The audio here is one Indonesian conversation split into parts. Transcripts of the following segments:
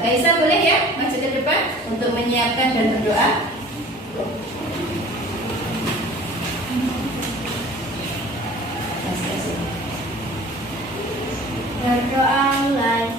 Kaisa boleh ya maju ke depan untuk menyiapkan dan berdoa. Berdoa mulai.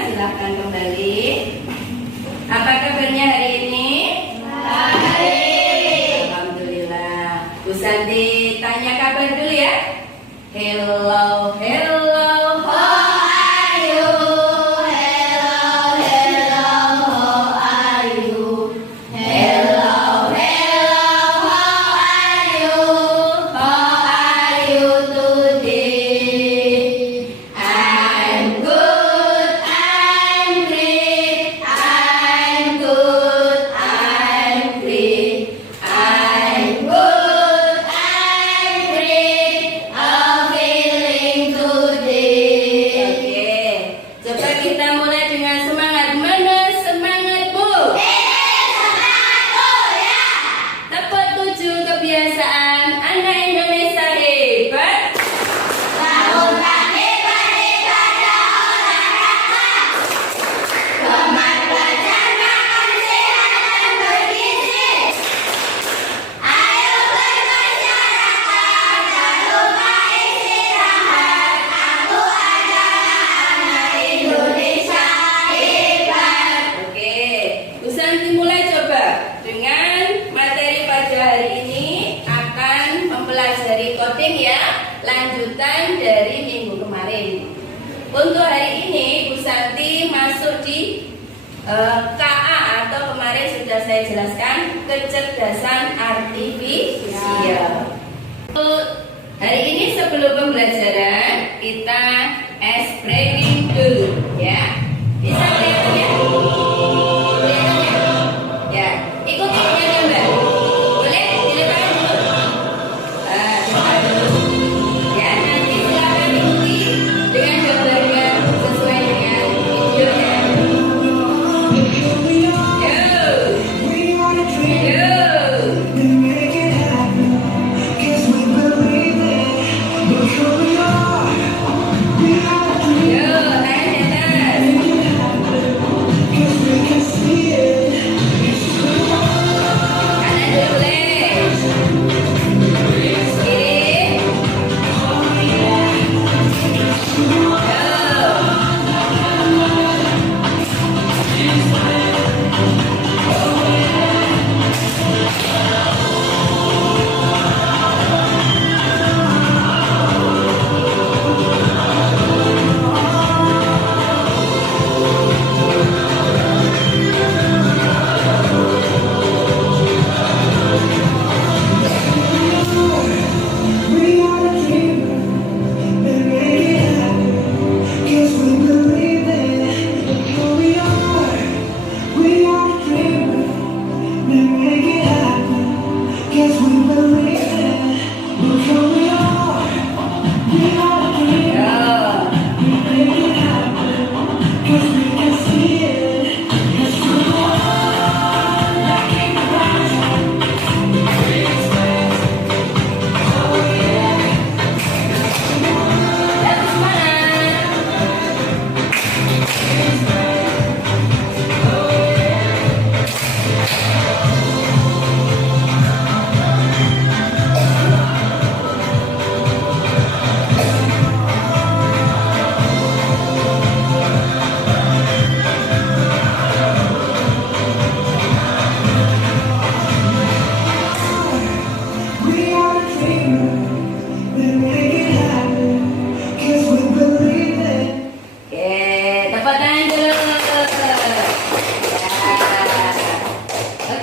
Silahkan kembali. Apa kabarnya hari ini? Baik. Alhamdulillah. Bu Santi tanya kabar dulu ya. Hello, hello, how are you? Hello, hello, how are you? Hello, hello, how are you? How are you today? I'm good, I'm great, I'm good, I'm great, I'm good, I'm great, I'm feeling today. Oke, coba kita mulai dengan semangat. Mana semangatmu? Semangatku ya. Dapat 7 kebiasaan anak Indonesia hebat. Bangunkan hebat-hebat olahraga. Gemar belajar, makan sehat dan bergizi. Ayo bermasyarakat, tak lupa istirahat. Aku adalah anak Indonesia hebat. Oke, Bu Santi mulai coba dengan materi pada hari ini akan mempelajari coding ya, lanjutan dari minggu kemarin. Untuk hari ini Bu Santi masuk di KA atau kemarin sudah saya jelaskan kecerdasan artifisial. Untuk hari ini sebelum pembelajaran kita explaining dulu ya. Bisa kelihatan ya? Kelihatan ya? Ya, ikuti ya gambar. Boleh diletakkan dulu. Diletakkan dulu. Ya, nanti silakan ikuti dengan gambarnya sesuai dengan videonya. Yo, tanya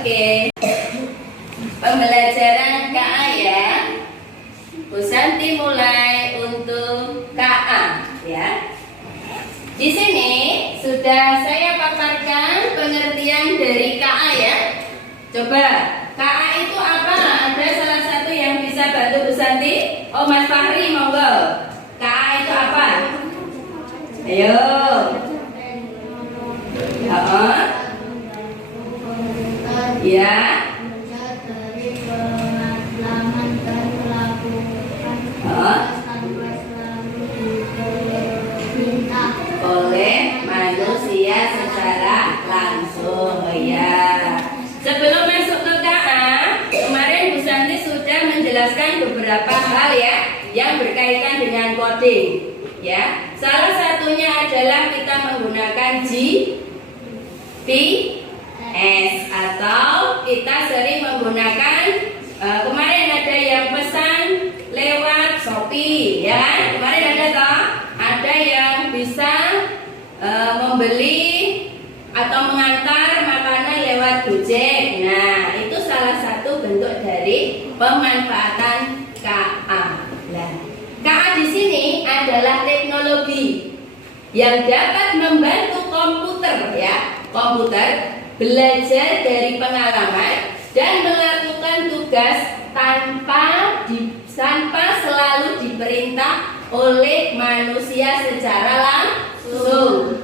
Oke. Pembelajaran KA ya. Bu Santi mulai untuk KA ya. Di sini sudah saya paparkan pengertian dari KA ya. Coba, KA itu apa? Ada salah satu yang bisa bantu Bu Santi? Oh, Mas Fahri, monggo. KA itu apa? Ayo. Ya. Oleh manusia secara langsung. Oh ya. Sebelum masuk ke KA, kemarin Bu Santi sudah menjelaskan beberapa hal ya yang berkaitan dengan coding. Ya, salah satunya adalah kita menggunakan GPS atau kita sering menggunakan kemarin ada yang pesan lewat Shopee, ya kan? Kemarin ada toh? Ada yang bisa membeli atau mengantar makanan lewat Gojek. Nah, itu salah satu bentuk dari pemanfaatan KA. Nah, KA di sini adalah teknologi yang dapat membantu komputer ya, komputer belajar dari pengalaman dan melakukan tugas tanpa selalu diperintah oleh manusia secara langsung.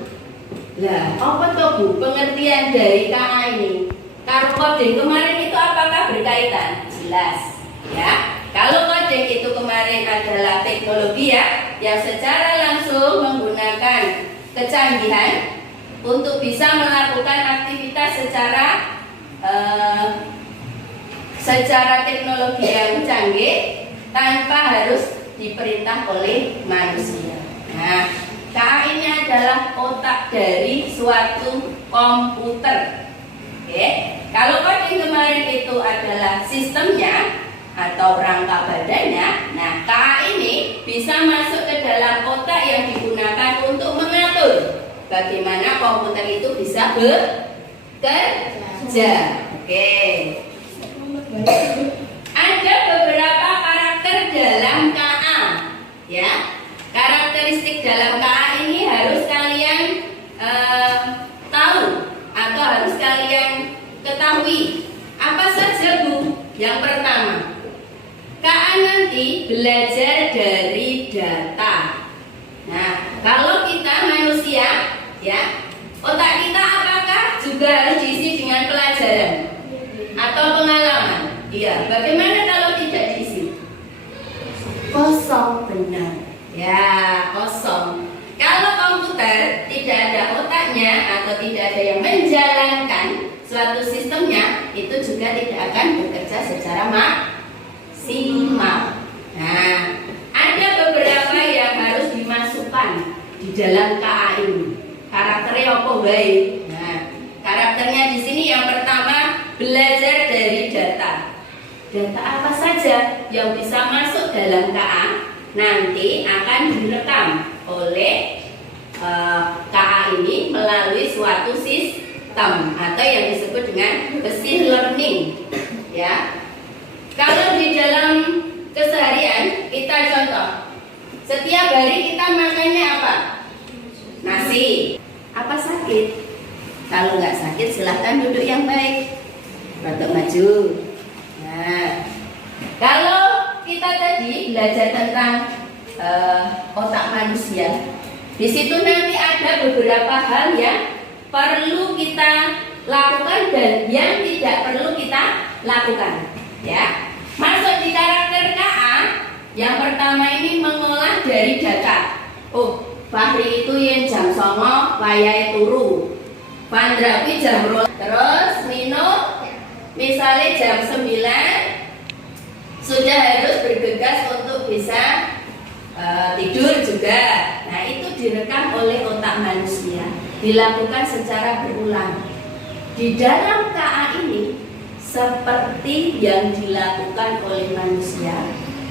Lah, apa tuh Bu pengertian dari KA ini? Karo coding kemarin itu apakah berkaitan? Jelas, ya. Kalau coding itu kemarin adalah teknologi ya, yang secara langsung menggunakan kecanggihan untuk bisa melakukan aktivitas secara teknologi yang canggih tanpa harus diperintah oleh manusia. Nah, KA ini adalah otak dari suatu komputer. Oke, kalau coding kemarin itu adalah sistemnya atau rangka badannya, nah KA ini bisa masuk ke dalam otak yang digunakan untuk mengatur bagaimana komputer itu bisa bekerja. Oke. Ada beberapa karakter dalam KA, ya. Karakteristik dalam KA ini harus kalian tahu atau harus kalian ketahui. Apa saja Bu? Yang pertama, KA nanti belajar dari data. Nah, kalau kita manusia, ya, otak kita apakah juga harus diisi dengan pelajaran atau pengalaman? Iya. Bagaimana kalau tidak diisi? Kosong, benar. Ya, kosong. Kalau komputer tidak ada otaknya atau tidak ada yang menjalankan suatu sistemnya, itu juga tidak akan bekerja secara maksimal. Nah, ada beberapa yang harus dimasukkan di dalam KA ini. Karakternya apa baik? Nah, karakternya di sini yang pertama belajar dari data. Data apa saja yang bisa masuk dalam KA nanti akan direkam oleh KA ini melalui suatu sistem atau yang disebut dengan machine learning. Ya, kalau di dalam keseharian kita contoh, setiap hari kita makannya apa? Nasi. Apa sakit? Kalau nggak sakit silahkan duduk yang baik. Batuk maju. Nah, kalau kita tadi belajar tentang otak manusia, di situ nanti ada beberapa hal yang perlu kita lakukan dan yang tidak perlu kita lakukan. Ya, masuk di karakter KA. Yang pertama ini mengolah dari data. Oh, Fahri itu yang jam 09.00 wayahe turu. Pandrawi jam 2. Terus Nino misalnya jam 9 sudah harus bergegas untuk bisa tidur juga. Nah, itu direkam oleh otak manusia, dilakukan secara berulang. Di dalam KA ini seperti yang dilakukan oleh manusia,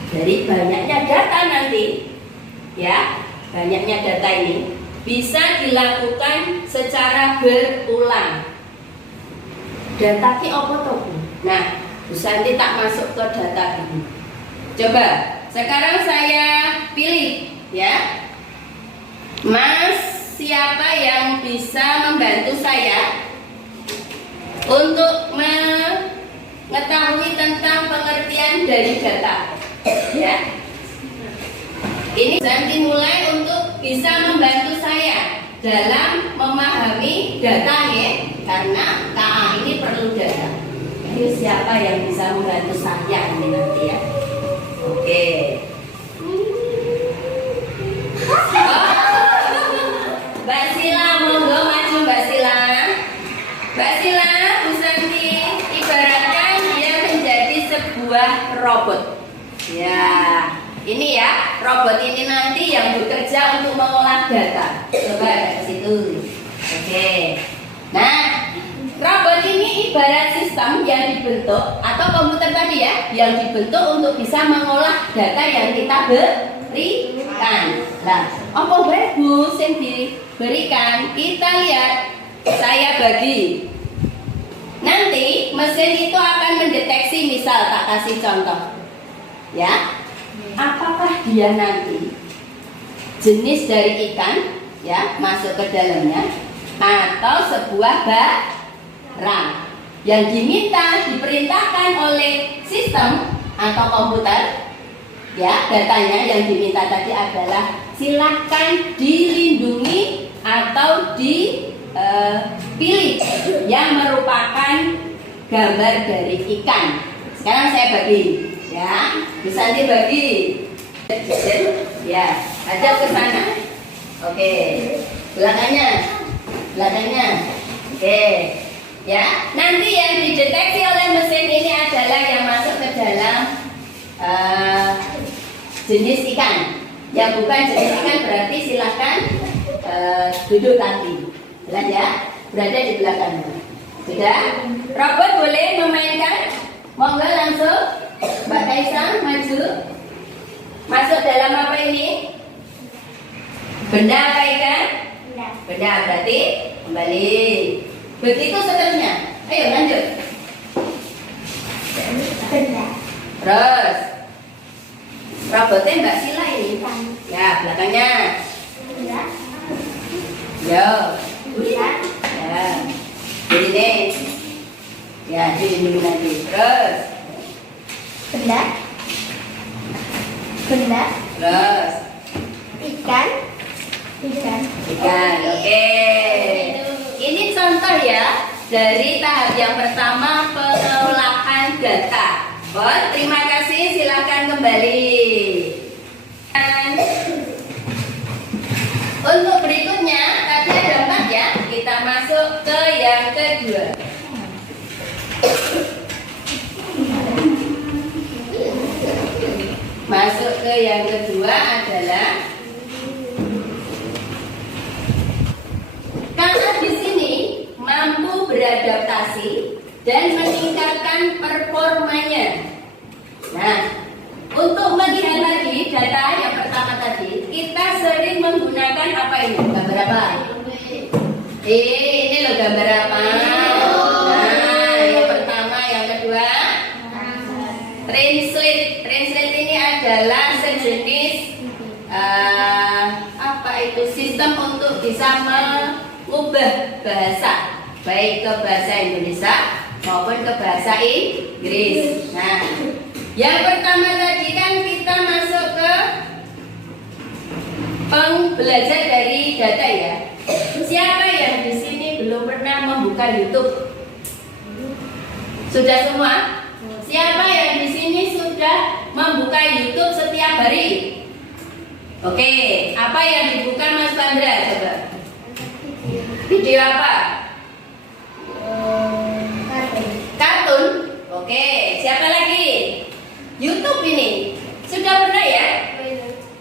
dari banyaknya data nanti, ya, banyaknya data ini bisa dilakukan secara berulang. data ki apa to, Bu? Nah, Bu Santi tak masuk ke data ini. Coba, sekarang saya pilih ya. Mas, siapa yang bisa membantu saya untuk mengetahui tentang pengertian dari data? Ya. Ini Santi mulai untuk bisa membantu saya dalam memahami data ya, karena KA ini perlu data. Ayo siapa yang bisa membantu saya ini nanti ya? Oke. Mbak Sila, monggo maju Mbak Sila. Mbak Sila, Bu Santi ibaratkan dia menjadi sebuah robot. Ya, ini ya, robot ini nanti yang bekerja untuk mengolah data. Coba ke situ. Oke. Nah, robot ini ibarat sistem yang dibentuk atau komputer tadi ya, yang dibentuk untuk bisa mengolah data yang kita berikan. Nah, apa bagus yang diberikan? Kita lihat, saya bagi. Nanti mesin itu akan mendeteksi, misal tak kasih contoh, ya, apakah dia nanti jenis dari ikan, ya, masuk ke dalamnya, atau sebuah barang yang diminta, diperintahkan oleh sistem atau komputer, ya, datanya yang diminta tadi adalah silakan dilindungi atau dipilih yang merupakan gambar dari ikan. Sekarang saya bagi, ya, Bu Santi bagi, ya, ajak ke sana. Oke, belakangnya, oke, ya. Nanti yang dideteksi oleh mesin ini adalah yang masuk ke dalam jenis ikan. Yang bukan jenis ikan berarti silahkan duduk nanti. Jelas ya? Berada di belakangnya. Sudah? Robot boleh memainkan? Monggo langsung. Mbak Kaisang maju. Masuk dalam apa ini? Benda apa ikan? Benda berarti kembali. Begitu seterusnya. Ayo lanjut. Terus robotnya Mbak Sila ini. Ya, belakangnya. Yo. Ya. Jadi nih. Ya, jadi lagi. Terus. Benda. Terus. Ikan. Ikan. Oke. Ini contoh ya dari tahap yang pertama, pengolahan data. Oh, terima kasih, silakan kembali. Untuk berikutnya, tadi ada 4 ya. Kita masuk ke yang kedua. Masuk ke yang kedua adalah karena di sini mampu beradaptasi dan meningkatkan performanya. Nah, untuk melihat lagi data yang pertama tadi, kita sering menggunakan apa ini? Gambar apa? Ini loh gambar apa? Nah, yang pertama, yang kedua, translate. Translate ini adalah sejenis apa itu? Sistem untuk bisa mengubah bahasa, baik ke bahasa Indonesia maupun ke bahasa Inggris. Nah, yang pertama tadi kan kita masuk ke pembelajar dari data ya. Siapa yang di sini belum pernah membuka YouTube? Sudah semua? Siapa yang di sini sudah membuka YouTube setiap hari? Oke, apa yang dibuka Mas Pandra coba? Video apa? Kartun. Oke, siapa lagi? YouTube ini. Sudah pernah ya?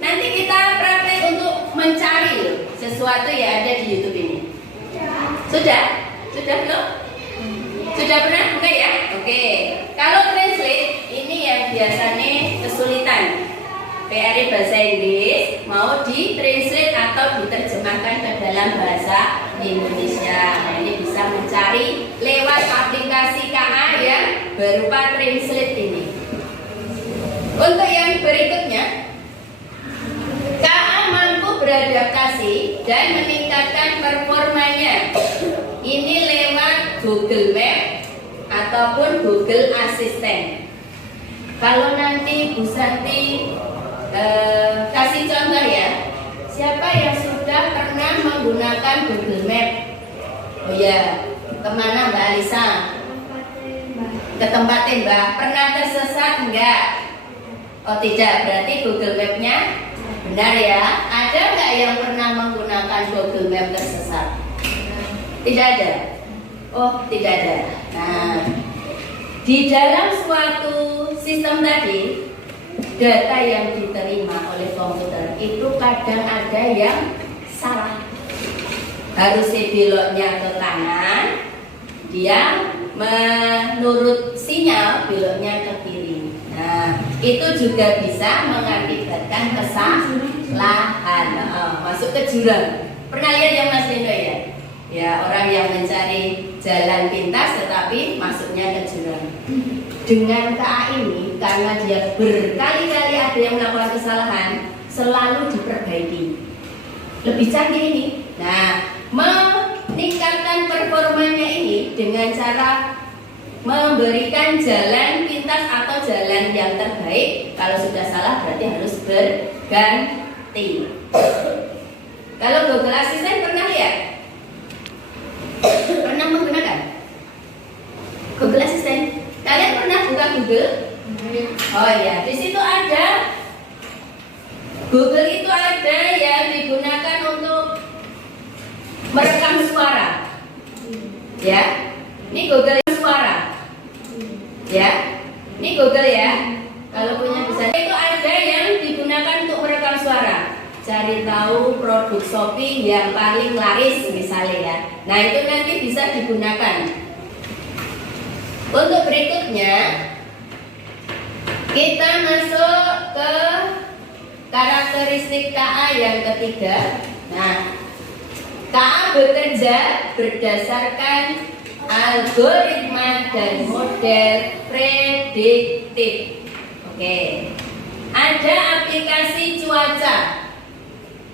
Nanti kita praktek untuk mencari sesuatu yang ada di YouTube ini. Sudah? Sudah belum? Sudah pernah buka ya? Oke. Kalau translate ini yang biasanya kesulitan. PR bahasa Inggris mau ditranslate atau diterjemahkan ke dalam bahasa Indonesia. Nah, ini bisa mencari lewat aplikasi berupa translate ini. Untuk yang berikutnya, KA mampu beradaptasi dan meningkatkan performanya. Ini lewat Google Map ataupun Google Assistant. Kalau nanti Bu Santi kasih contoh ya, siapa yang sudah pernah menggunakan Google Map? Oh ya, kemana Mbak Alisa? Ke tempatnya Mbak. Pernah tersesat enggak? Oh tidak, berarti Google Map-nya benar ya. Ada enggak yang pernah menggunakan Google Map tersesat? Tidak ada. Oh tidak ada. Nah, di dalam suatu sistem tadi, data yang diterima oleh komputer itu kadang ada yang salah. Harusnya beloknya ke kanan, dia menurut sinyal beloknya ke kiri. Nah, itu juga bisa mengakibatkan kesalahan. Masuk ke jurang. Pernah lihat ya Mas Dino ya? Ya, orang yang mencari jalan pintas tetapi masuknya ke jurang. Dengan KA ini, karena dia berkali-kali ada yang melakukan kesalahan, selalu diperbaiki. Lebih canggih ini. Nah, meningkatkan performanya ini dengan cara memberikan jalan pintas atau jalan yang terbaik. Kalau sudah salah berarti harus berganti. Kalau Google Assistant pernah lihat? Pernah menggunakan Google Assistant? Kalian pernah buka Google? Oh ya, di situ ada Google itu ada yang digunakan untuk merekam suara. Ya, ini Google suara. Ya, ini Google ya. Kalau punya bisa itu ada yang digunakan untuk merekam suara. Cari tahu produk Shopee yang paling laris misalnya ya. Nah itu nanti bisa digunakan. Untuk berikutnya kita masuk ke karakteristik KA yang ketiga. Nah, KA bekerja berdasarkan algoritma dan model prediktif. Oke. Ada aplikasi cuaca.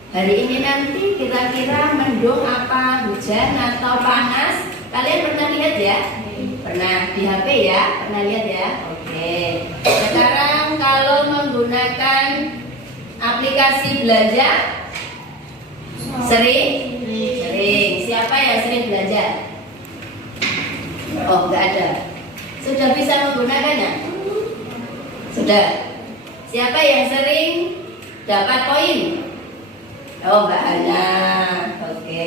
Hari ini nanti kira-kira mendung apa, hujan atau panas? Kalian pernah lihat ya? Pernah di HP ya? Pernah lihat ya? Oke. Sekarang kalau menggunakan aplikasi belanja, sering? Sering. Siapa yang sering belanja? Oh, enggak ada. Sudah bisa menggunakannya? Sudah. Siapa yang sering dapat poin? Oh, enggak ada. Oke.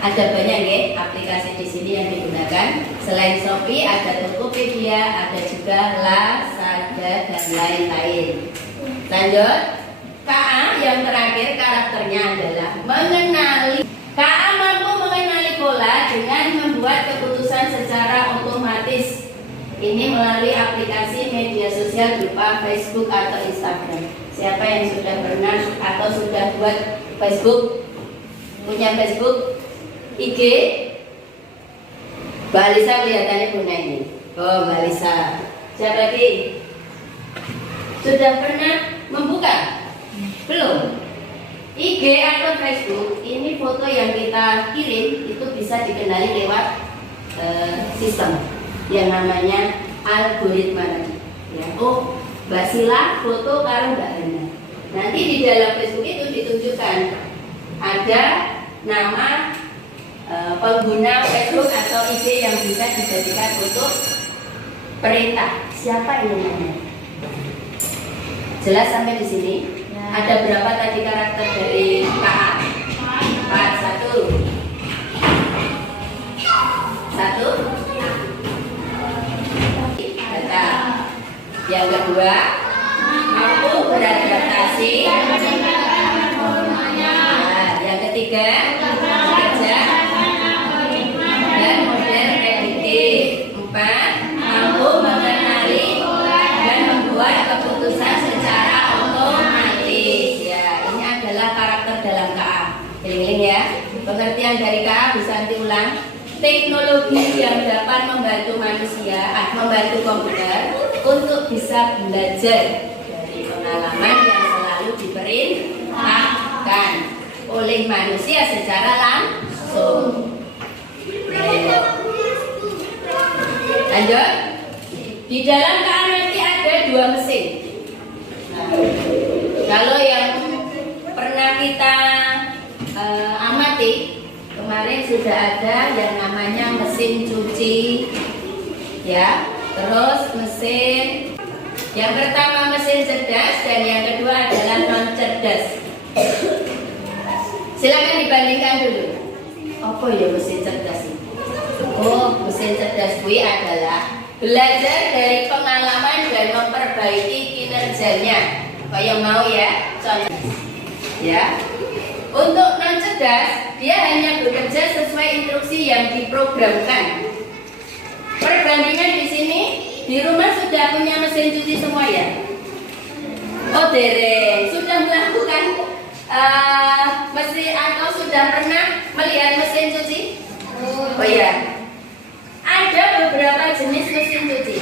Ada banyak ya aplikasi di sini yang digunakan. Selain Shopee ada Tokopedia, ada juga Lazada dan lain-lain. Lanjut. KA yang terakhir karakternya adalah mengenali. KA mampu mengenali pola dengan membuat keputusan secara otomatis. Ini melalui aplikasi media sosial berupa Facebook atau Instagram. Siapa yang sudah pernah atau sudah buat Facebook? Punya Facebook? IG? Mbak Alisa kelihatannya punya ini. Oh, Mbak Alisa. Siapa lagi? Sudah pernah membuka? Belum? IG atau Facebook, ini foto yang kita kirim itu bisa dikenali lewat sistem yang namanya algoritma. Ya, oh, Mbak Sila foto kalau Mbak Hana. Nanti di dalam Facebook itu ditunjukkan ada nama pengguna Facebook atau IG yang bisa dijadikan untuk perintah. Siapa ini namanya? Jelas sampai di sini? Ya. Ada berapa tadi karakter dari KA? 4. Satu. Data. Yang kedua, mampu beradaptasi. Nah, yang ketiga, bekerja dan model prediktif. 4, mampu mengenali dan membuat keputusan secara otomatis. Ya, ini adalah karakter dalam KA. Eling-eling ya. Pengertian dari KA bisa diulang. teknologi yang dapat membantu manusia, membantu komputer untuk bisa belajar dari pengalaman yang selalu diperintahkan oleh manusia secara langsung. Lanjut. Di dalam KA ada 2 mesin. Nah, kalau yang pernah kita amati, kemarin sudah ada yang namanya mesin cuci, ya. Terus mesin yang pertama mesin cerdas dan yang kedua adalah non cerdas. Silakan dibandingkan dulu. Apa ya mesin cerdas ini? Oh, mesin cerdas gue adalah belajar dari pengalaman dan memperbaiki kinerjanya. Kayak mau ya, contoh. Ya. Untuk non cerdas, dia hanya bekerja sesuai instruksi yang diprogramkan. Perbandingan di sini, di rumah sudah punya mesin cuci semua ya? Oh dereng, sudah melakukan mesin atau sudah pernah melihat mesin cuci? Oh ya, ada beberapa jenis mesin cuci.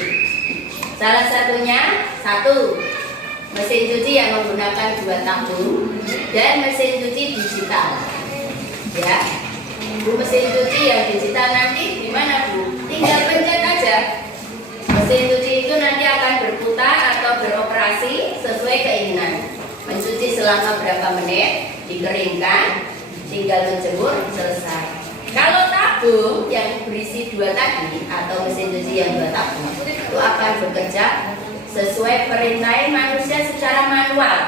Salah satunya mesin cuci yang menggunakan 2 tabung dan mesin cuci digital. Ya, Bu, mesin cuci yang digital nanti gimana Bu? Tinggal pencet aja. Mesin cuci itu nanti akan berputar atau beroperasi sesuai keinginan. Mencuci selama berapa menit, dikeringkan, tinggal menjemur, selesai. Kalau tabung yang berisi 2 tadi atau mesin cuci yang 2 tabung itu akan bekerja sesuai perintah manusia secara manual.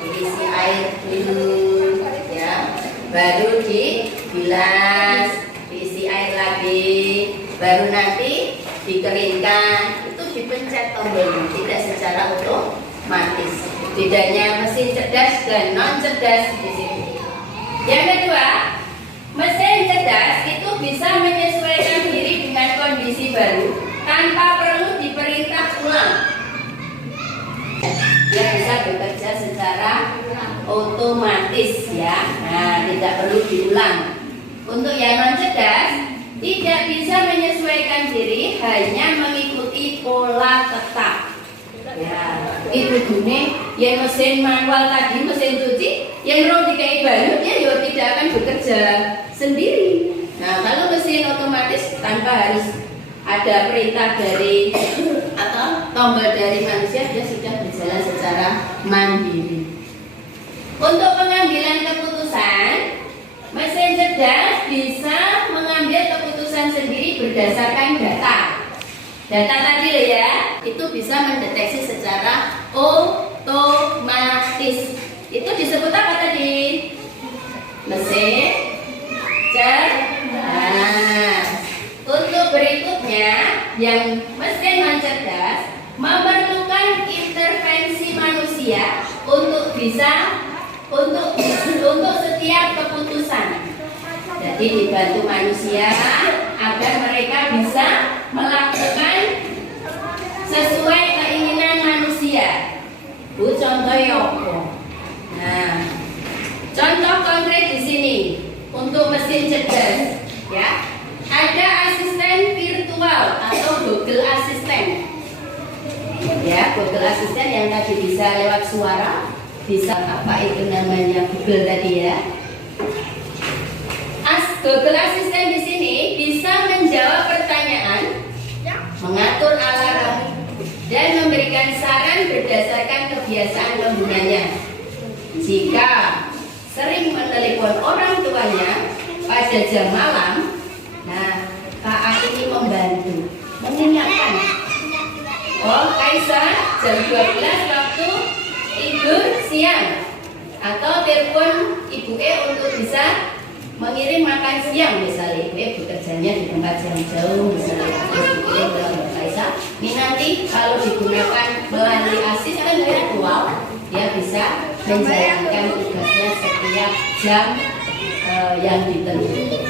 Diisi air dulu, ya, baru dibilas, diisi air lagi, baru nanti dikeringkan. Itu dipencet tombolnya, tidak secara otomatis. Bedanya mesin cerdas dan non cerdas di sini. Yang kedua, mesin cerdas itu bisa menyesuaikan diri dengan kondisi baru tanpa perlu diperintah ulang. Dia bisa bekerja secara otomatis ya. Nah, tidak perlu diulang. Untuk yang non cerdas tidak bisa menyesuaikan diri, hanya mengikuti pola tetap. Ya, itu gini, yang mesin manual tadi, mesin cuci, yang mau dikai banyu, dia ya tidak akan bekerja sendiri. Nah, kalau mesin otomatis tanpa harus ada perintah dari atau tombol dari manusia, dia sudah berjalan secara mandiri. Untuk pengambilan keputusan, mesin cerdas bisa mengambil keputusan sendiri berdasarkan data. Data tadi loh ya, itu bisa mendeteksi secara otomatis. Itu disebut apa tadi? Mesin cerdas. Untuk berikutnya, yang mesin non cerdas memerlukan intervensi manusia untuk setiap keputusan. Jadi dibantu manusia agar mereka bisa melakukan sesuai keinginan manusia. Bu, contohnya apa? Nah, contoh konkret di sini untuk mesin cerdas, ya, ada asisten virtual atau Google Assistant. Ya, Google Assistant yang tadi bisa lewat suara, bisa apa itu namanya Google tadi ya. Google Assistant di sini bisa menjawab pertanyaan, mengatur alarm, dan memberikan saran berdasarkan kebiasaan penggunanya. Jika sering menelepon orang tuanya pada jam malam, nah, KA ini membantu mengingatkan. Oh, Kaisa, jam 12 waktu tidur siang, atau telepon ibu untuk bisa mengirim makan siang misalnya, bekerjanya di tempat yang jauh misalnya, kirim ke Mbak Kaisa. Ini nanti kalau digunakan melalui asisten virtual, dia bisa menjalankan tugasnya setiap jam yang ditentukan.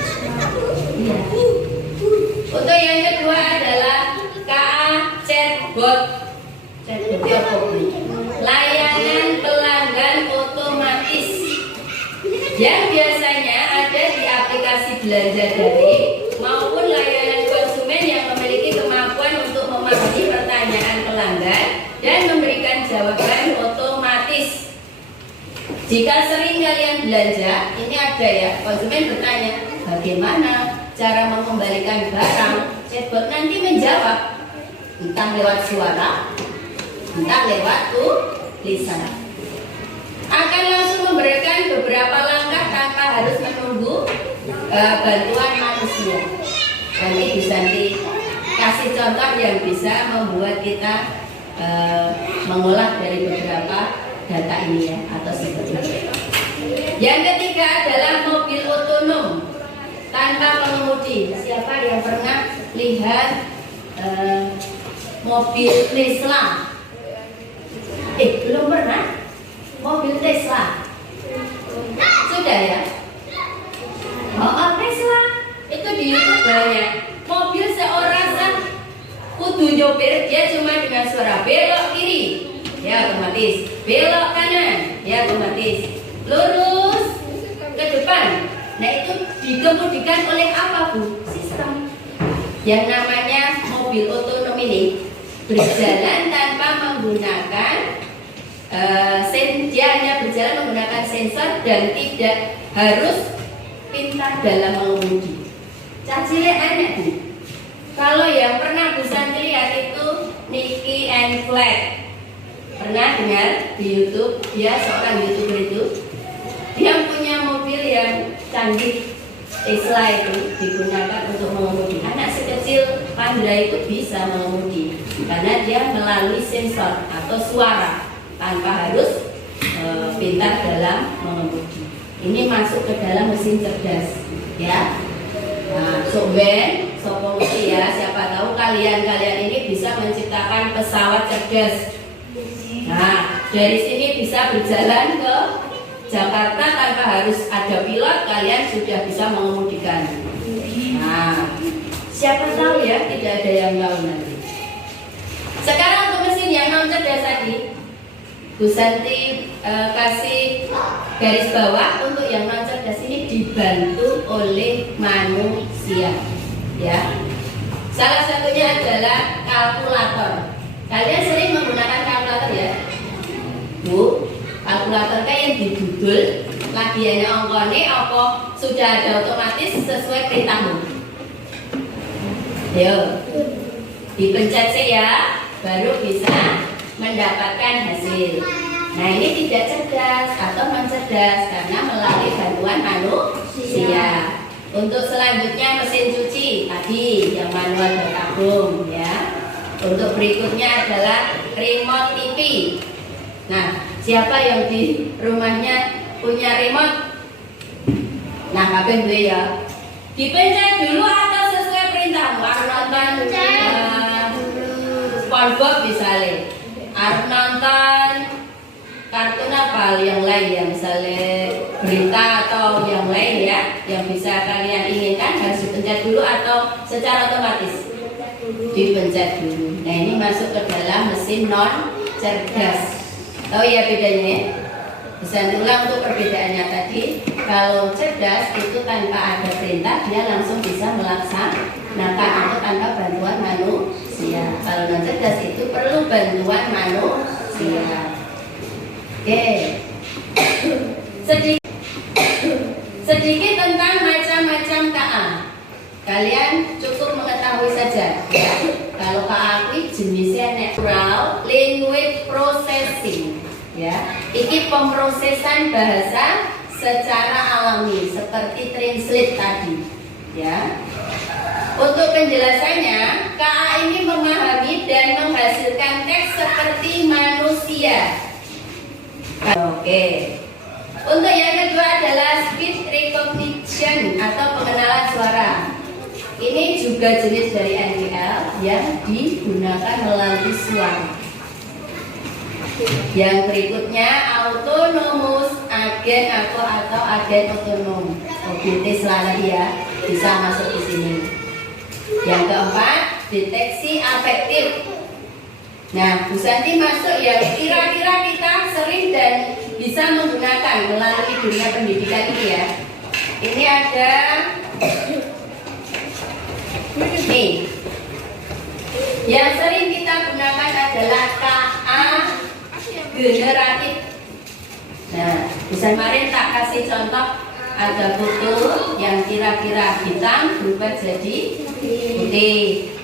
Ya. Untuk yang kedua adalah KA Chatbot. Chatbot apa bu? Layanan pelanggan otomatis yang biasanya ada di aplikasi belanja daring maupun Jika sering kalian belanja, ini ada ya, konsumen bertanya, bagaimana cara mengembalikan barang? Chatbot nanti menjawab, entah lewat suara, entah lewat tulisan. Akan langsung memberikan beberapa langkah tanpa harus menunggu bantuan manusia. Nanti bisa kasih contoh yang bisa membuat kita mengolah dari beberapa data ini ya, atau seperti itu. Yang ketiga adalah mobil otonom tanpa pengemudi. Siapa yang pernah lihat mobil Tesla? Belum pernah? Mobil Tesla sudah ya? Oh, Tesla itu di YouTube banyak. Mobil seorang kudu nyopir, dia cuma dengan suara belok kiri, ya otomatis, belok kanan, ya otomatis, lurus ke depan. Nah itu dikemudikan oleh apa Bu? Sistem. Yang namanya mobil otonom ini berjalan tanpa menggunakan dia hanya berjalan menggunakan sensor dan tidak harus pintar dalam mengemudi. Cacile enak Bu. Kalau yang pernah Bu Santi lihat itu Nicky and Flag, pernah dengar di YouTube? Dia seorang YouTuber itu, dia punya mobil yang canggih Tesla itu digunakan untuk mengemudi. Anak sekecil Pandra itu bisa mengemudi karena dia melalui sensor atau suara tanpa harus pintar dalam mengemudi. Ini masuk ke dalam mesin cerdas, ya. Nah, soponguti ya, siapa tahu kalian ini bisa menciptakan pesawat cerdas. Nah, dari sini bisa berjalan ke Jakarta tanpa harus ada pilot, kalian sudah bisa mengemudikan. Nah, siapa tahu ya, tidak ada yang tahu nanti. Sekarang untuk mesin yang non cerdas tadi, Bu Santi kasih garis bawah untuk yang non cerdas ini dibantu oleh manusia, ya. Salah satunya adalah kalkulator. Kalian sering menggunakan kalkulator ya, Bu? Kalkulator kayak yang didudul, lagi hanya ongkone apa sudah ada otomatis sesuai perintahmu. Yo, dipencet sih ya, baru bisa mendapatkan hasil. Nah ini tidak cerdas atau non-cerdas karena melalui bantuan manusia. Untuk selanjutnya mesin cuci tadi yang manual berkabung ya. Untuk berikutnya adalah remote TV. Nah siapa yang di rumahnya punya remote? Nah kabeh duwe ya. Dipencet dulu atau sesuai perintahmu. Aku nonton SpongeBob misalnya. Harus nonton kartun apa yang lain ya, misalnya berita atau yang lain ya, yang bisa kalian inginkan harus dipencet dulu atau secara otomatis dipencet dulu. Nah ini masuk ke dalam mesin non cerdas. Tahu ya bedanya? Bisa diulang untuk perbedaannya tadi. Kalau cerdas itu tanpa ada perintah dia langsung bisa melaksanakan atau tanpa bantuan manusia. Kalau non cerdas itu perlu bantuan manusia. Oke. Sedikit tentang macam-macam KA. Kalian cukup mengetahui saja. Ya. Kalau KA itu jenisnya natural language processing. Ya, ini pemrosesan bahasa secara alami seperti translate tadi. Ya. Untuk penjelasannya, KA ini memahami dan menghasilkan teks seperti manusia. Oke. Untuk yang kedua adalah speech recognition atau pengenalan suara. Ini juga jenis dari NLP yang digunakan melalui suara. Yang berikutnya autonomous agen atau agen otonom. OGT selalu ya bisa masuk di sini. Yang keempat deteksi afektif. Nah, Bu Santi masuk yang kira-kira kita sering dan bisa menggunakan melalui dunia pendidikan ini ya. Ini ada nih. Yang sering kita gunakan adalah KA generatif. Nah, Bisa kemarin tak kasih contoh ada foto yang kira-kira hitam berubah jadi putih.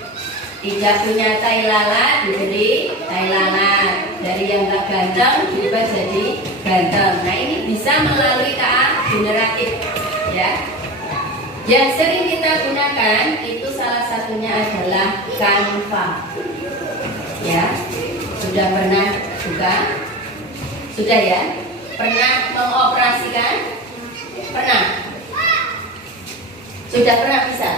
Tidak punya tai lalat diberi tai lalat. Dari yang gak ganteng berubah jadi ganteng. Nah ini bisa melalui KA generatif ya. Yang sering kita gunakan itu salah satunya adalah Canva. Ya, sudah pernah buka? Sudah ya? Pernah mengoperasikan? Pernah? Sudah pernah bisa?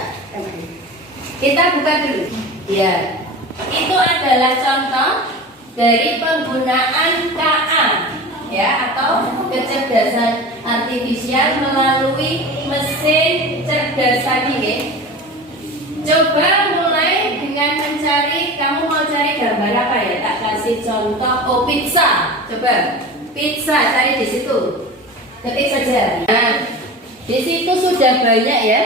Kita buka dulu. Ya, itu adalah contoh dari penggunaan KA ya, atau kecerdasan artifisial melalui mesin cerdas tadi ya. Coba mulai dengan mencari, kamu mau cari gambar apa ya? Tak kasih contoh, oh pizza. Coba pizza cari di situ. Ketik saja. Nah, di situ sudah banyak ya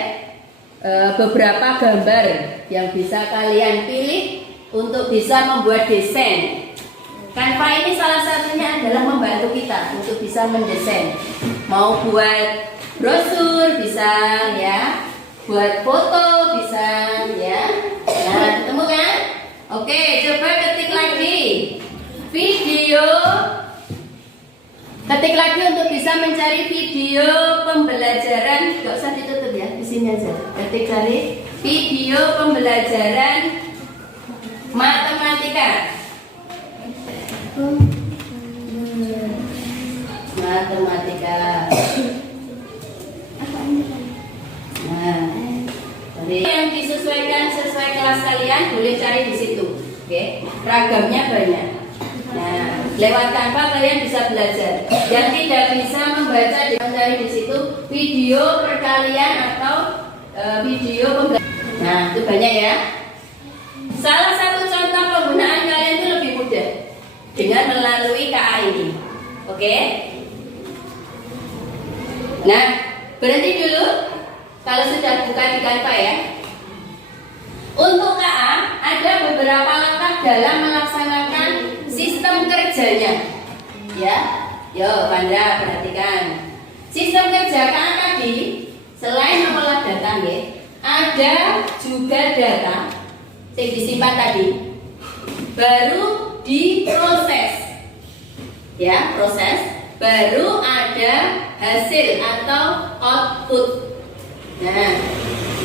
beberapa gambar yang bisa kalian pilih untuk bisa membuat desain. Canva ini salah satunya adalah membantu kita untuk bisa mendesain. Mau buat brosur bisa ya, buat foto bisa ya. Nah, ketemu kan? Oke, coba ketik lagi video. Ketik lagi untuk bisa mencari video pembelajaran. Gak usah ditutup ya, di sini aja. Ketik cari video pembelajaran matematika. Matematika. Nah, yang disesuaikan sesuai kelas kalian boleh cari di situ. Oke, ragamnya banyak. Nah, lewat Canva kalian bisa belajar. Yang tidak bisa membaca cari di situ video perkalian atau video pembelajaran. Nah, itu banyak ya. Salah satu contoh penggunaan kalian itu lebih mudah dengan melalui KA ini. Oke? Nah, berhenti dulu. Kalau sudah buka di Canva ya. Untuk KA ada beberapa langkah dalam melaksanakan sistem kerjanya. Ya, yo Pandra perhatikan. Sistem kerja KA tadi selain mengolah data ya, ada juga data yang disimpan tadi, baru diproses. Ya, proses, baru ada hasil atau output. Nah,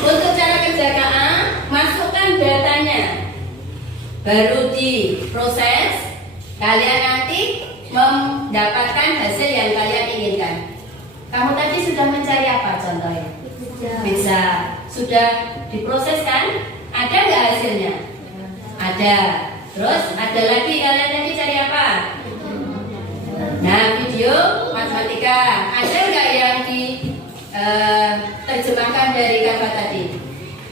untuk cara kerja KA, masukkan datanya, baru diproses, kalian nanti mendapatkan hasil yang kalian inginkan. Kamu tadi sudah mencari apa contohnya? Bisa. Sudah diproses kan? Ada nggak hasilnya? Ada. Terus ada lagi, kalian tadi cari apa? Nah, video matematika. Ada nggak yang terjemahkan dari Canva tadi?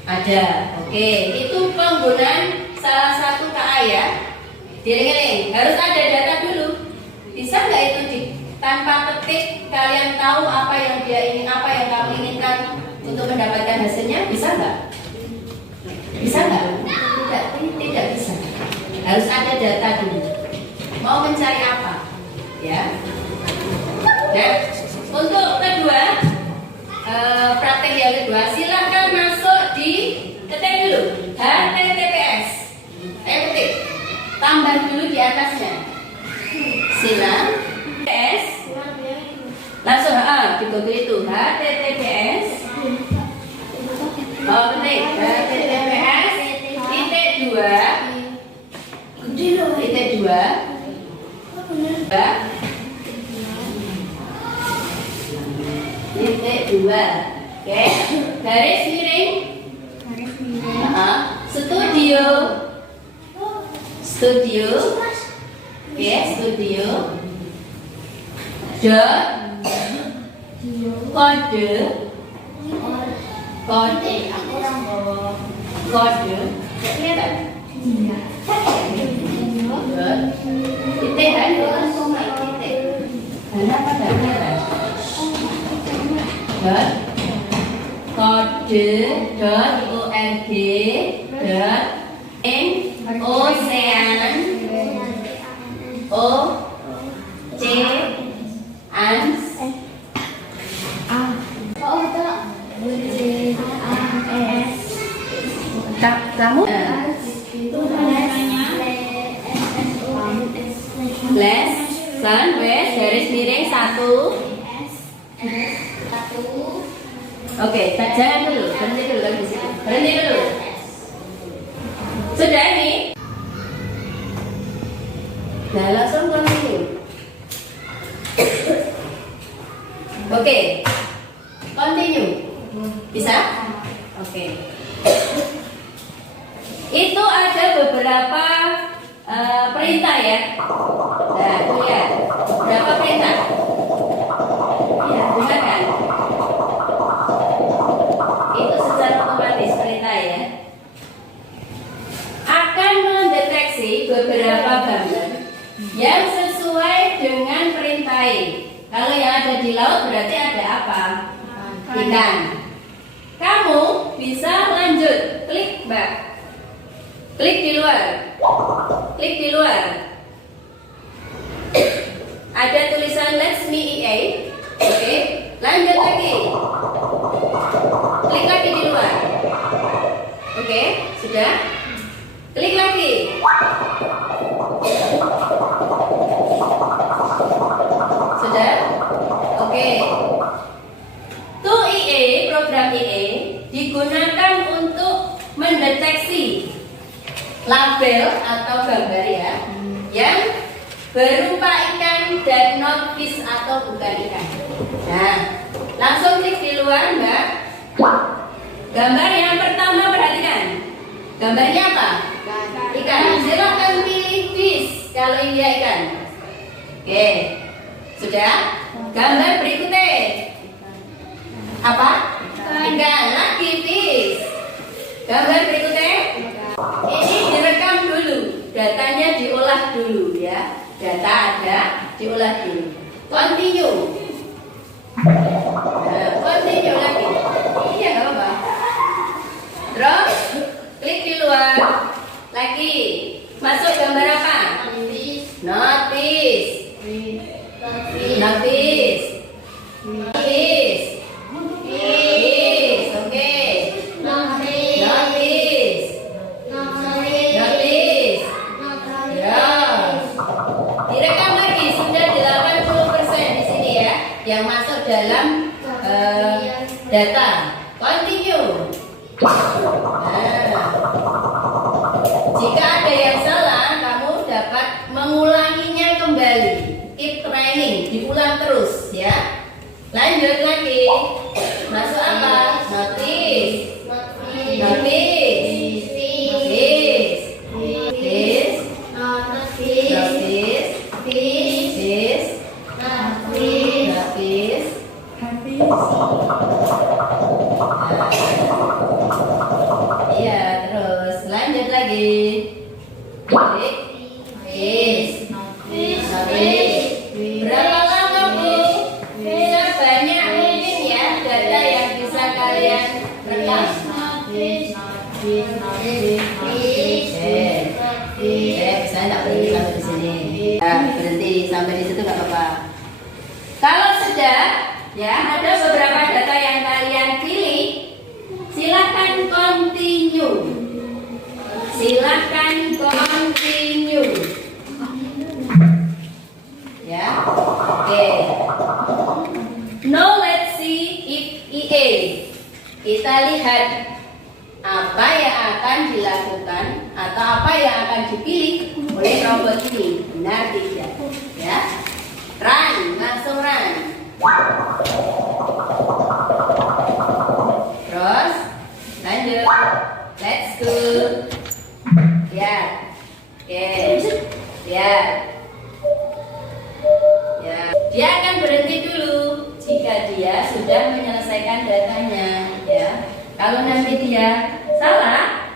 Ada. Oke, itu penggunaan salah satu KA ya. Dieling-eling, harus ada data dulu. Bisa nggak itu tanpa ketik kalian tahu apa yang dia ingin, apa yang kamu inginkan untuk mendapatkan hasilnya? Bisa nggak? Bisa nggak? Tidak bisa. Harus ada data dulu. Mau mencari apa? Ya. Nah, untuk kedua, praktek yang kedua, silakan masuk di ketik dulu HTTPS. Ketik, tambah dulu di atasnya. Silang TPS. Langsung di Google itu HTTPS. Oh, ketik HTTPS titik 2 titik 2 titik 2. Oke, garis miring. Studio. Oke, studio. Dot kode kelihatan? Dot titik kan? Titik. Kenapa tidak kelihatan? Dot kode.org ocean Kamu? Les, sun, wes, garis miring 1. Oke, jangan dulu, berhenti dulu di situ. Berhenti dulu. Sudah ini? Nah, langsung continue. Oke, continue. Bisa? Oke. Itu ada beberapa perintah ya. Nah, lihat. Berapa perintah? Ya, benar kan? Itu secara otomatis perintah ya. Akan mendeteksi beberapa gambar yang sesuai dengan perintah. Kalau yang ada di laut berarti ada apa? Ikan. Kamu bisa lanjut, klik back. Klik di luar. Klik di luar. Ada tulisan Let's Me EA. Oke, lanjut lagi. Klik lagi di luar. Oke, sudah. Klik lagi. Sudah? Oke. Tool EA, program EA digunakan untuk mendeteksi label atau gambar ya yang berupa ikan dan not fish atau bukan ikan. Nah, langsung klik di luar, Mbak. Gambar yang pertama perhatikan. Gambarnya apa? Ikan. Silakan pilih fish kalau ini dia ikan. Oke, sudah. Gambar berikutnya apa? Ikan. Lagi fish. Gambar berikutnya. Ini direkam dulu, datanya diolah dulu ya. Data ada, diolah dulu. Continue. Nah, continue lagi. Iya nggak apa-apa. Terus klik di luar. Lagi masuk gambar apa? Notice. Notice. Notice. Oke. Notice. Notice. Ya. Direkam lagi sudah 80% di sini ya yang masuk dalam data. Continue. Nah, jika ada yang salah, kamu dapat mengulanginya kembali. Keep training, diulang terus ya. Lanjut lagi. Masuk apa? Notice. Notice. Notice. Notice. Notice. Notice. Notice. Iya, terus lanjut lagi. Klik. Notice. Berapa lama Bu? Sebanyak mungkin ya data yang bisa kalian rekam. Saya tidak berhenti sampai di sini. Nah, berhenti sampai di situ nggak apa-apa. Kalau sudah, ya ada beberapa data yang kalian pilih, silakan continue. Silakan continue. Ya, oke. Now let's see if EA. Kita lihat apa yang akan dilakukan atau apa yang akan dipilih oleh robot ini, benar tidak? Ya, run, langsung run. Terus lanjut, let's go. Ya, oke, ya, ya. Dia akan berhenti dulu jika dia sudah menyelesaikan datanya, ya. Kalau nanti dia salah,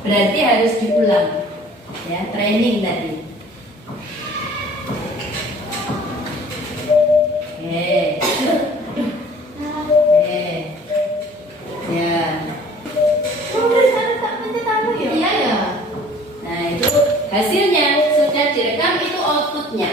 berarti harus diulang, ya, training tadi. Ya. Iya ya. Nah itu hasilnya sudah direkam, itu outputnya.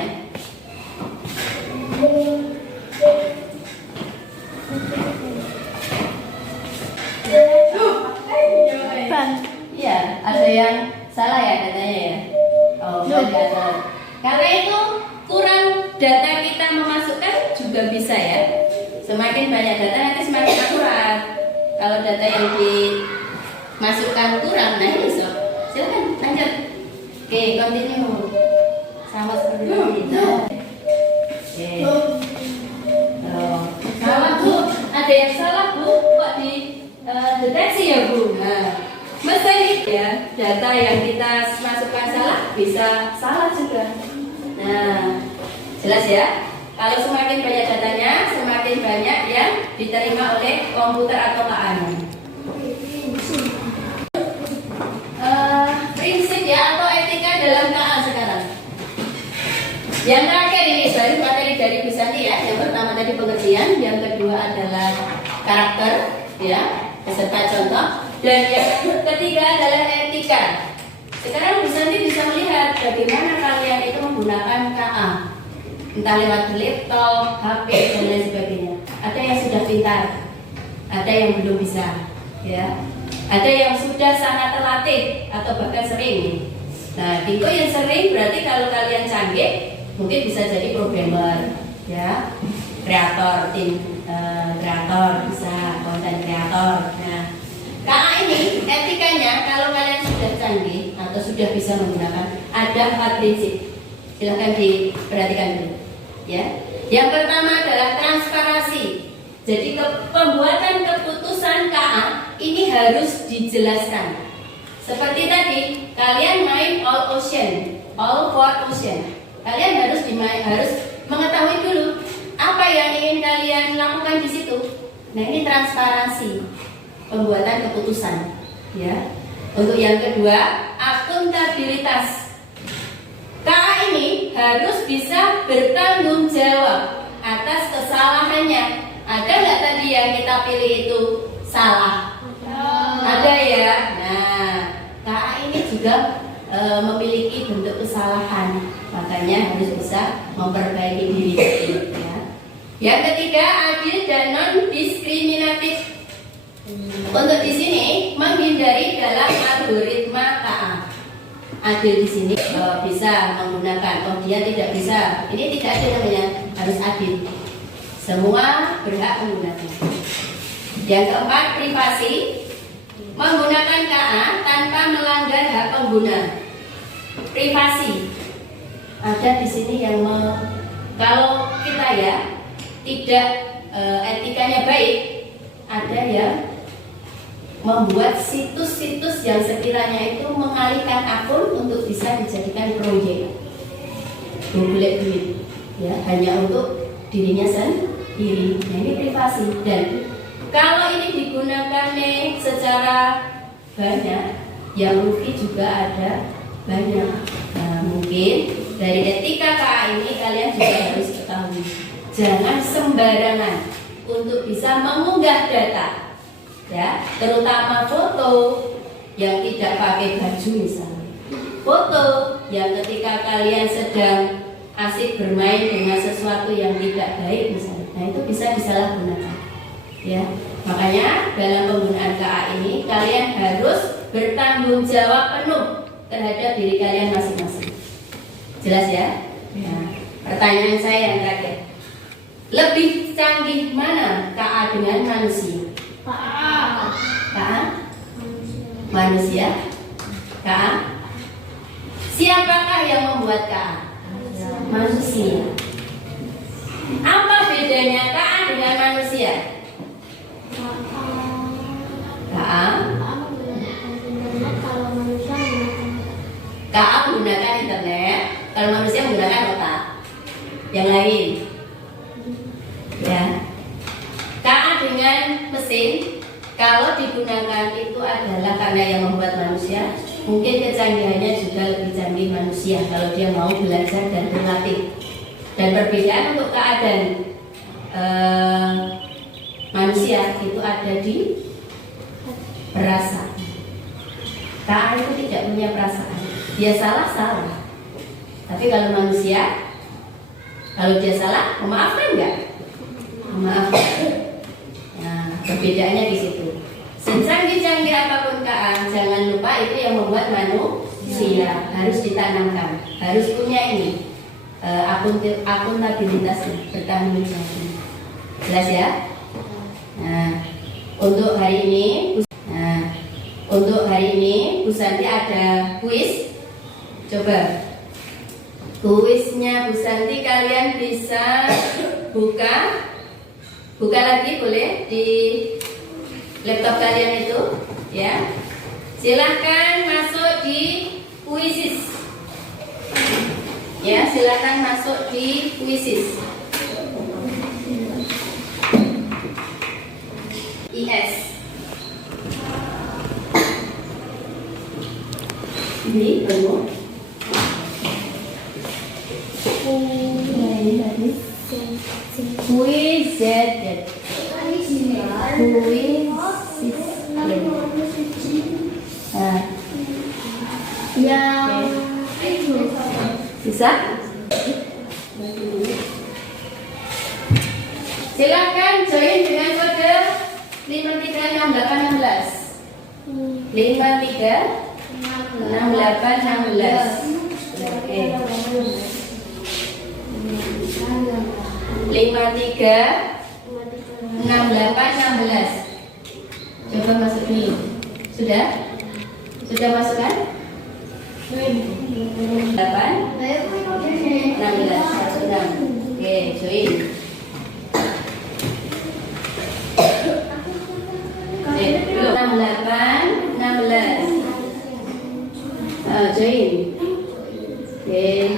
kan? Iya, ada yang salah ya datanya ya. Oh, nggak ada. Karena itu kurang data kita memasukkan juga bisa ya. Semakin banyak data nanti semakin akurat. Kalau data yang dimasukkan kurang, nah ini silakan lanjut. Oke, continue. Sama seperti tadi. Oke. Salah Bu, ada yang salah Bu, kok di deteksi ya Bu. Nah, mesti ya data yang kita masukkan salah bisa salah juga. Nah, jelas ya. Kalau semakin banyak datanya, semakin banyak yang diterima oleh komputer atau KA-nya. Prinsip ya atau etika dalam KA sekarang. Yang terakhir ini baru materi dari Bu Santi ya. Yang pertama tadi pengertian, yang kedua adalah karakter ya, beserta contoh, dan yang ketiga adalah etika. Sekarang Bu Santi bisa melihat bagaimana kalian itu menggunakan KA. Entah lewat laptop, HP dan lain sebagainya. Ada yang sudah pintar, ada yang belum bisa, ya. Ada yang sudah sangat terlatih atau bahkan sering. Nah, Diko yang sering berarti kalau kalian canggih, mungkin bisa jadi programmer, ya, kreator, tim kreator, bisa konten kreator. Nah, KA ini etikanya kalau kalian sudah canggih atau sudah bisa menggunakan ada 4 prinsip. Silahkan diperhatikan dulu. Ya, yang pertama adalah transparansi. Jadi pembuatan keputusan KA ini harus dijelaskan. Seperti tadi, kalian main all for ocean. Kalian harus mengetahui dulu apa yang ingin kalian lakukan di situ. Nah, ini transparansi pembuatan keputusan. Ya. Untuk yang kedua, akuntabilitas. KA ini harus bisa bertanggung jawab atas kesalahannya. Ada nggak tadi yang kita pilih itu salah? Ada ya. Nah, KA ini juga memiliki bentuk kesalahan, makanya harus bisa memperbaiki diri. Ya. Yang ketiga, adil dan non diskriminatif. Untuk di sini menghindari dalam algoritma KA. Adil di sini bisa menggunakan, oh dia tidak bisa. Ini tidak ada namanya, harus adil. Semua berhak menggunakan. Yang keempat, privasi. Menggunakan KA tanpa melanggar hak pengguna. Privasi. Ada di sini yang kalau kita ya tidak etikanya baik, ada yang membuat situs-situs yang sekiranya itu mengalihkan akun untuk bisa dijadikan proyek golek duit, ya, hanya untuk dirinya sendiri. Nah, ini privasi. Dan kalau ini digunakan secara banyak, yang rugi juga ada banyak. Nah, mungkin dari etika KA ini kalian juga harus ketahui, jangan sembarangan untuk bisa mengunggah data. Ya, terutama foto yang tidak pakai baju misalnya, foto yang ketika kalian sedang asik bermain dengan sesuatu yang tidak baik misalnya, nah itu bisa disalahgunakan. Ya, makanya dalam penggunaan KA ini kalian harus bertanggung jawab penuh terhadap diri kalian masing-masing. Jelas ya? Nah, pertanyaan saya yang terakhir, lebih canggih mana KA dengan manusia? KA? Manusia? KA? Siapakah yang membuat KA? Manusia. Apa bedanya KA dengan manusia? KA? KA menggunakan internet, kalau manusia menggunakan otak. Yang lain? Ya. KA dengan mesin, kalau digunakan itu adalah karena yang membuat manusia, mungkin kecanggihannya juga lebih canggih manusia kalau dia mau belajar dan berlatih. Dan perbedaan untuk keadaan manusia itu ada di perasaan. KA itu tidak punya perasaan, dia salah. Tapi kalau manusia, kalau dia salah, memaafkan enggak? Memaafkan. Nah, perbedaannya di situ. Secanggih secanggih apapun Kak, jangan lupa itu yang membuat manusia. Harus ditanamkan, harus punya ini akuntabilitas bertanggung jawab. Jelas ya? Nah, untuk hari ini Bu Santi ada kuis. Coba kuisnya Bu Santi kalian bisa buka lagi boleh di laptop kalian itu ya. Silahkan masuk di kuisis. Ya, silahkan masuk di kuisis. IS. Ini penuh. Kuis Z. Yang Bisa? Silakan join dengan kode 536816. 536816. Oke. 536816. Coba masuk nih. Sudah? Sudah masuk kan? 8 16 16. Oke, join. Belum 68 16. Join. Oke.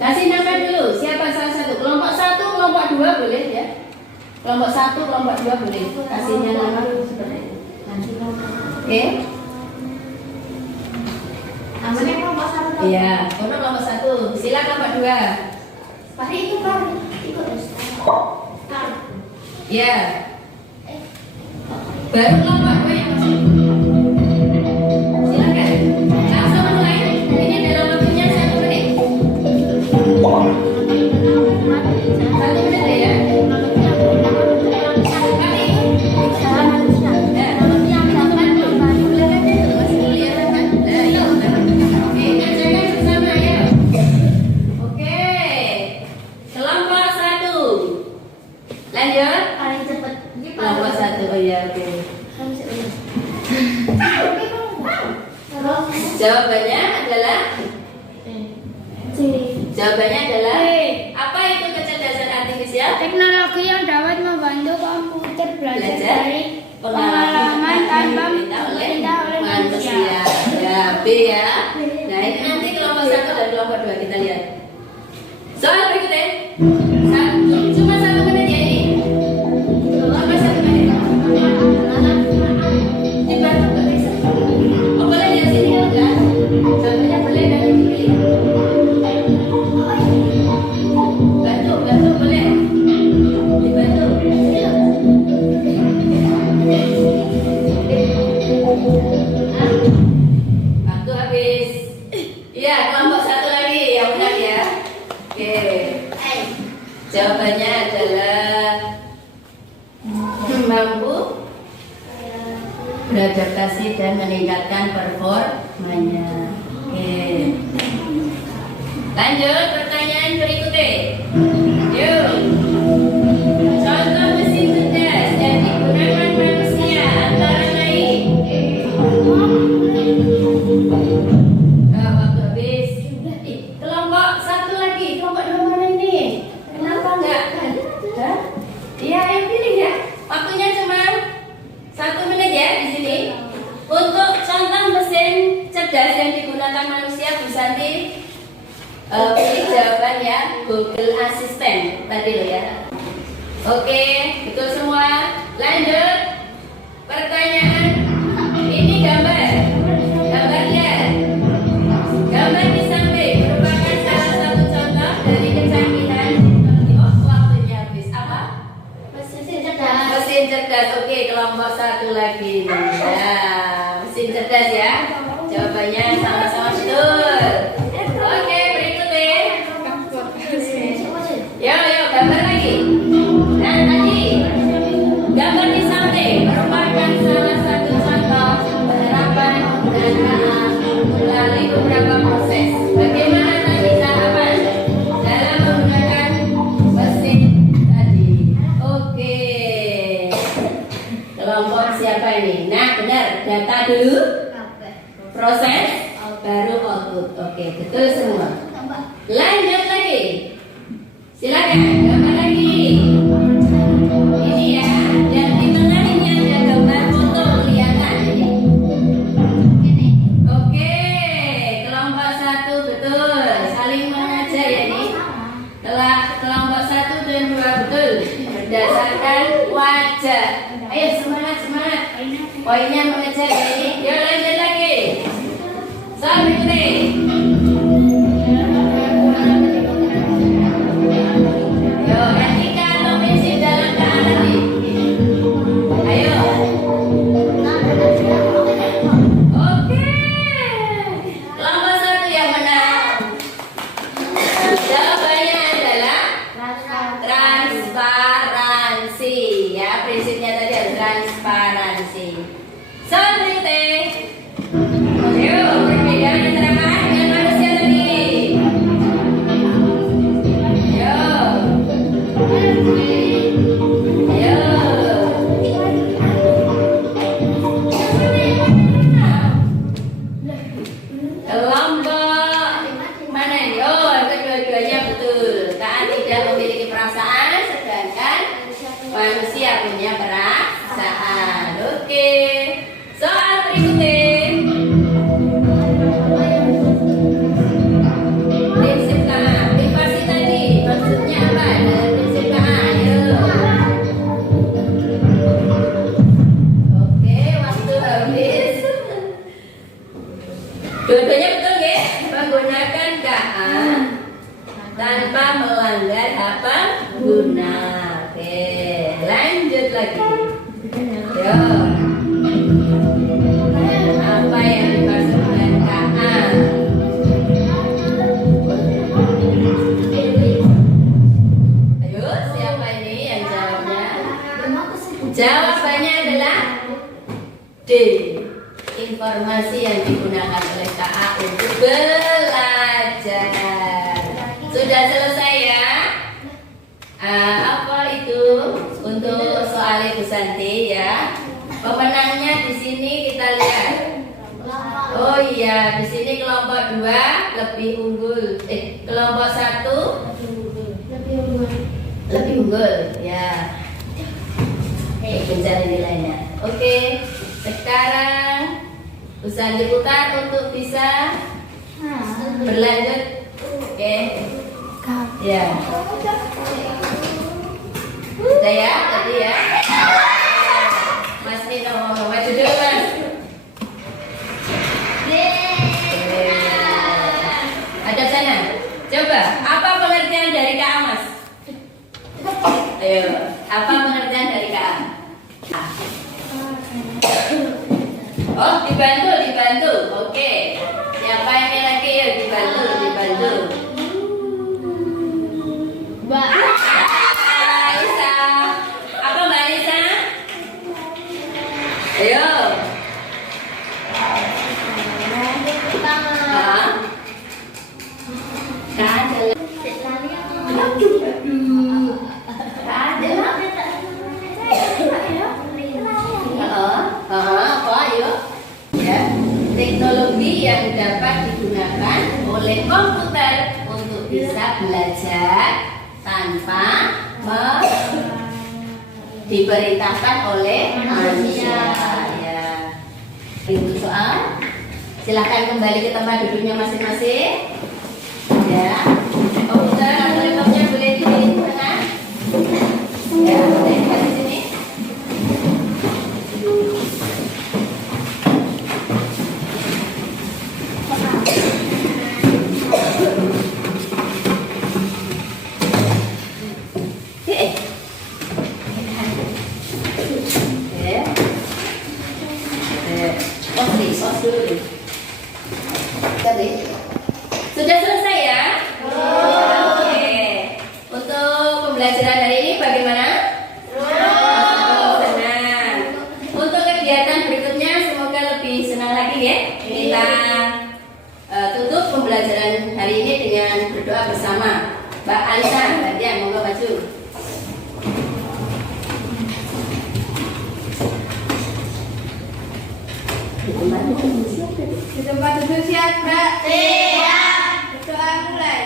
Kasih nama dulu. Siapa salah satu? Kelompok 1, kelompok 2 boleh ya? Kelompok 1, kelompok 2 boleh. Kasihnya nama seperti itu. Oke. namanya kelompok 1. Iya, kelompok 1. Sila kelompok 2. Pasti itu kan ikut Ya. Baru kelompok 2 yang masuk. Silakan. Langsung mulai. Ini dalam waktunya 1 menit. 1 menit ya. Lanjut. paling cepat Kelompok 1. Oh iya, oke. Jawabannya adalah apa itu kecerdasan artifisial? teknologi yang dapat membantu komputer belajar Belajar dari pengalaman tanpa diperintah oleh manusia. Ya, B ya. Nah, ini nanti kelompok 1 dan kelompok 2 kita lihat. Soal berikutnya. Cuma 1 menit ya ini. Cuma 1 menit. Dibantu nggak bisa? Oh, boleh di sini enggak? Contohnya boleh dan dipilih. Bantu boleh. Dibantu. Waktu habis. Iya, kelompok 1 lagi yang benar ya. Oke. Jawabannya adalah mampu beradaptasi dan meningkatkan performanya. Oke. Lanjut pertanyaan berikutnya. Yuk. Contoh mesin cerdas yang digunakan manusia antara lain. Waktu habis. Kelompok 1 lagi. Kelompok 2 mana ini? Kenapa enggak? Hah? Iya, yang pilih ya. Waktunya cuma 1 menit ya di sini. Untuk contoh mesin cerdas yang digunakan manusia, Bu Santi pilih jawaban ya Google Assistant tadi loh ya. Oke, betul semua. Lanjut. Pertanyaan. Ini gambarnya. Gambar di samping merupakan salah satu contoh dari kecanggihan. Oh, waktunya habis. Apa? Mesin cerdas. Oke, kelompok 1 lagi. Nah, mesin cerdas ya. Jawabannya sama-sama betul. Oke, berikutnya. Yo, gambar lagi. Nah, tadi gambar di samping. Kelompok siapa ini? Nah, benar. Data dulu, proses, baru output. Oke, betul semua. Lanjut lagi. Silakan, gambar lagi. Ini ya, dan di tengah ini ada gambar foto kelihatan ini. Oke, kelompok 1 betul. Saling mengajar ya ini. Kelompok 1 dan 2 betul. Berdasarkan wajah. Ayo semangat semangat. Poinnya mengejar ya ini. Yuk lanjut lagi. Sampai ikuti. Yuk gantikan nomisi dalam keadaan ini. Ayo. Oke. Kelompok 1 yang menang. Jawabannya adalah transparansi. Ya, prinsipnya tadi adalah transparansi. Selanjutnya, ayo perbedaan antara mat dan manusia tadi. Ayo, kelompok mana ini? Oh, kedua-duanya betul. Taat tidak memiliki perasaan, sedangkan manusia punya perasaan. Oke. Soal berikutnya. Prinsip KA. Privasi tadi maksudnya apa? Dengan prinsip KA. Ayo. Oke, waktu habis. Dua-duanya betul ya? Menggunakan KA tanpa melanggar hak pengguna. Oke, lanjut lagi. Yo. Apa yang dimaksud dengan KA? Ayo, siapa ini yang jawabnya? Jawabannya adalah D. Informasi yang digunakan oleh KA untuk belajar. Sudah selesai ya? Apa itu untuk soal Ibu Santi ya? Pemenangnya di sini kita lihat. Oh iya, di sini kelompok 2 lebih unggul. Kelompok 1 lebih unggul ya. Mencari nilainya. Oke, sekarang Bu Santi putar untuk bisa berlanjut. Oke. Ya. Sudah ya, tadi ya. Mas Nino, maju dulu Mas. Ada sana. Coba, apa pengertian dari KA Mas? Ayo, apa pengertian dari KA? Oh, dibantu. Oke. Siapa yang lagi ya dibantu. Mbak Alisa. Apa Mbak Alisa? Ayo. Teknologi yang dapat digunakan oleh komputer untuk bisa belajar tanpa diperintahkan oleh manusia. Ya. Itu soal. Silahkan kembali ke tempat duduknya masing-masing. Ya. Komputer atau laptopnya boleh di tengah. Ya, boleh di sini. Sudah selesai ya? Oke. Untuk pembelajaran hari ini bagaimana? Senang. Untuk kegiatan berikutnya semoga lebih senang lagi ya. Kita tutup pembelajaran hari ini dengan berdoa bersama. Mbak Alisa, Mbak Dian, monggo maju. Di tempat duduk siap, Mbak? Siap. Berdoa mulai.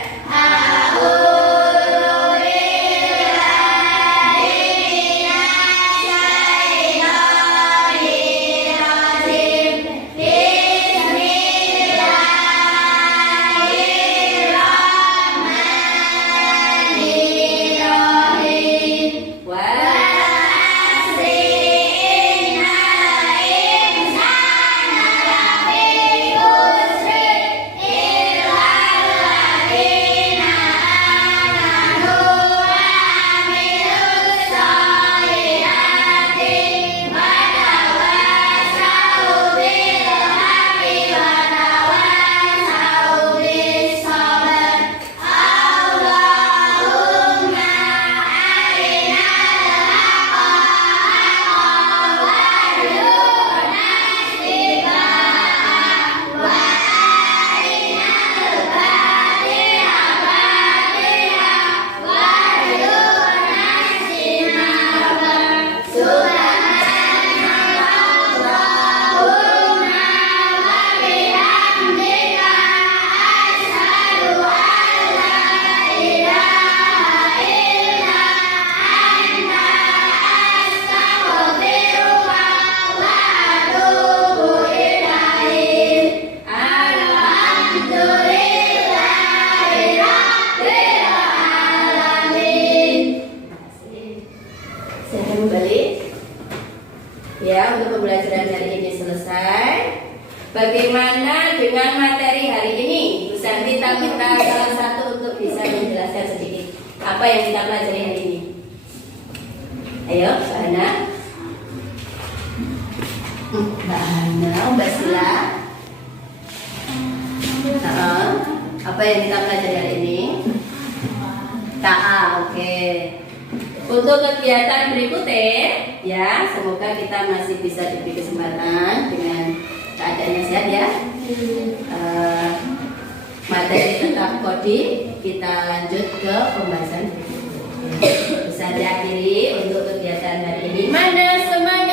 Ya, untuk pembelajaran hari ini selesai. Bagaimana dengan materi hari ini? Bu Santi minta salah satu untuk bisa menjelaskan sedikit apa yang kita pelajari hari ini. Ayo, Mbak Hana. Mbak Hana, Mbak Sila. Apa yang kita pelajari hari ini? KA, oke. Untuk kegiatan berikutnya, ya, semoga kita masih bisa diberi kesempatan dengan keadaan yang sehat ya. Materi tetap kodi, kita lanjut ke pembahasan berikutnya. Bisa diakhiri untuk kegiatan hari ini. Mana semangat?